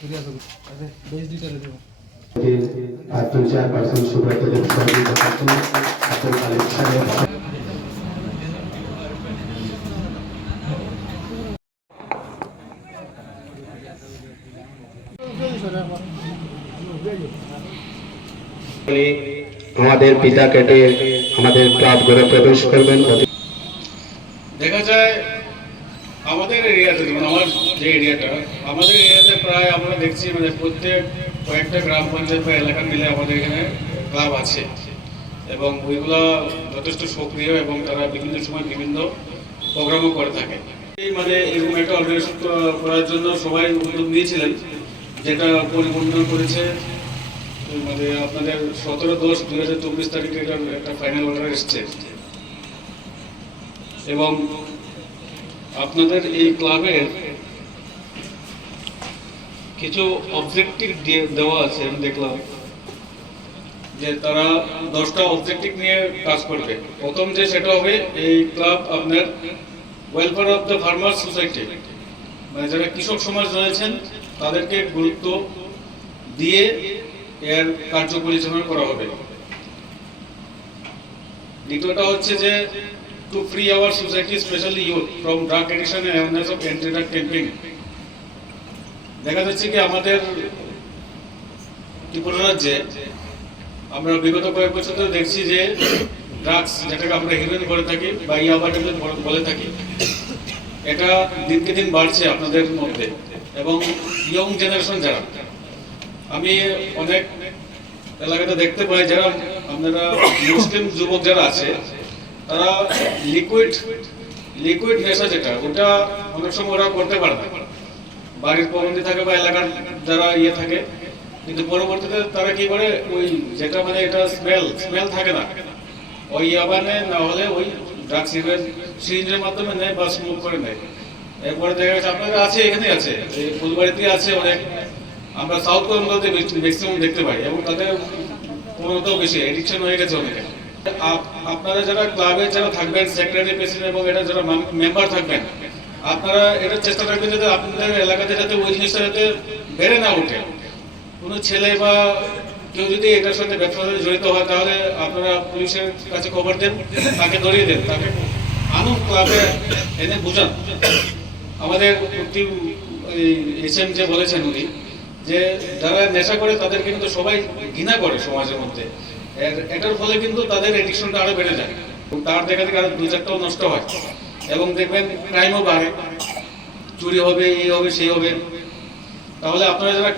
আর 2-4% সুব্রতদের সহযোগিতা করছেন আব্দুল খালেক সাহেব। আমাদের পিতা কেটে আমাদের ক্লাব ঘরে প্রবেশ করবেন। দেখা যায় আমাদের এরিয়াতে, যেমন আমার যে এরিয়াটা, আমাদের এরিয়াতে প্রায় আমরা দেখছি মানে প্রত্যেক কয়েকটা গ্রাম পঞ্চায়েত বা এলাকা মিলে আমাদের এখানে ক্লাব আছে এবং ওইগুলো যথেষ্ট সক্রিয় এবং তারা বিভিন্ন সময় বিভিন্ন প্রোগ্রামও করে থাকে। মানে এরকম একটা অর্গানাইজেশন করার জন্য সবাই উদ্যোগ নিয়েছিলেন, যেটা পরিপূর্ণ করেছে মানে আপনাদের 17-10-2024 তারিখে এটার একটা ফাইনাল অর্ডার এসছে এবং আপনাদের এই ক্লাবের কিছু অবজেক্টিভ দেওয়া আছে। আমি দেখলাম যে তারা 10টা অবজেক্টিভ নিয়ে কাজ করবে। প্রথম যে সেটা হবে, এই ক্লাব আপনার welfare of the farmer society, মানে যারা কৃষক সমাজ রয়েছেন তাদেরকে গুরুত্ব দিয়ে এর কার্য পরিচালনা করা হবে। দ্বিতীয়টা হচ্ছে যে to free our society, especially youth, from drug addiction and awareness of anti-drug campaign. দেখা যাচ্ছে কি আমাদের ত্রিপুরা রাজ্যে আমরা বিগত কয়েক বছর ধরে দেখছি যে ড্রাগস, যেটাকে আমরা হিরোইন বলে থাকি বা ইয়াবা ট্যাবলেট বলে থাকি, এটা দিনকে দিন বাড়ছে আপনাদের মধ্যে এবং ইয়ং জেনারেশন যারা, আমি অনেক এলাকাতে দেখতে পাই যারা আপনারা মুসলিম যুবক যারা আছে তারা লিকুইড নেশা যেটা, ওটা অনেক সময় ওরা করতে পারে না, বাড়ির প্রবন্ধী থাকে বা এলাকার যারা ইয়ে থাকে, কিন্তু পরবর্তীতে তারা কি করে ওই যেটা মানে এটা স্মেল থাকে না, ওই ইয়াবানে না হলে ওই ড্রাগ সিরিঞ্জের মাধ্যমে নেয় বা স্মোক করে নেয়। এরপরে দেখা গেছে আপনাদের আছে, এখানে আছে, ফুলবাড়িতে আছে অনেক, আমরা সাউথ কলকাতাতে ম্যাক্সিমাম দেখতে পাই এবং তাদের প্রবণতাও বেশি, এডিকশন হয়ে গেছে অনেকে। আপনারা যারা ক্লাবে যারা থাকবেন, সেক্রেটারি, প্রেসিডেন্ট এবং এটা যারা মেম্বার থাকবেন, আপনারা এটা চেষ্টা রাখবেন যাতে আপনাদের এলাকাতে যাতে ওই জিনিসটা যাতে বেড়ে না ওঠে। কোনো ছেলে বা কেউ যদি এটার সাথে ব্যবসার সাথে জড়িত হয় তাহলে আপনারা পুলিশের কাছে খবর দেন, তাকে ধরিয়ে দেন, তাকে আনুন ক্লাবে এনে বুঝান। আমাদের এসএম যে বলেছেন উনি, যে যারা নেশা করে তাদেরকে কিন্তু সবাই ঘৃণা করে সমাজের মধ্যে, এটার ফলে কিন্তু তাদের এডিকশনটা আরো বেড়ে যায়, তার দেখা থেকে আরো 2-4টাও নষ্ট হয় এবং দেখবেন ক্রাইমও বাড়ে, চুরি হবে, এই হবে, সেই হবে। তাহলে আপনারা যারা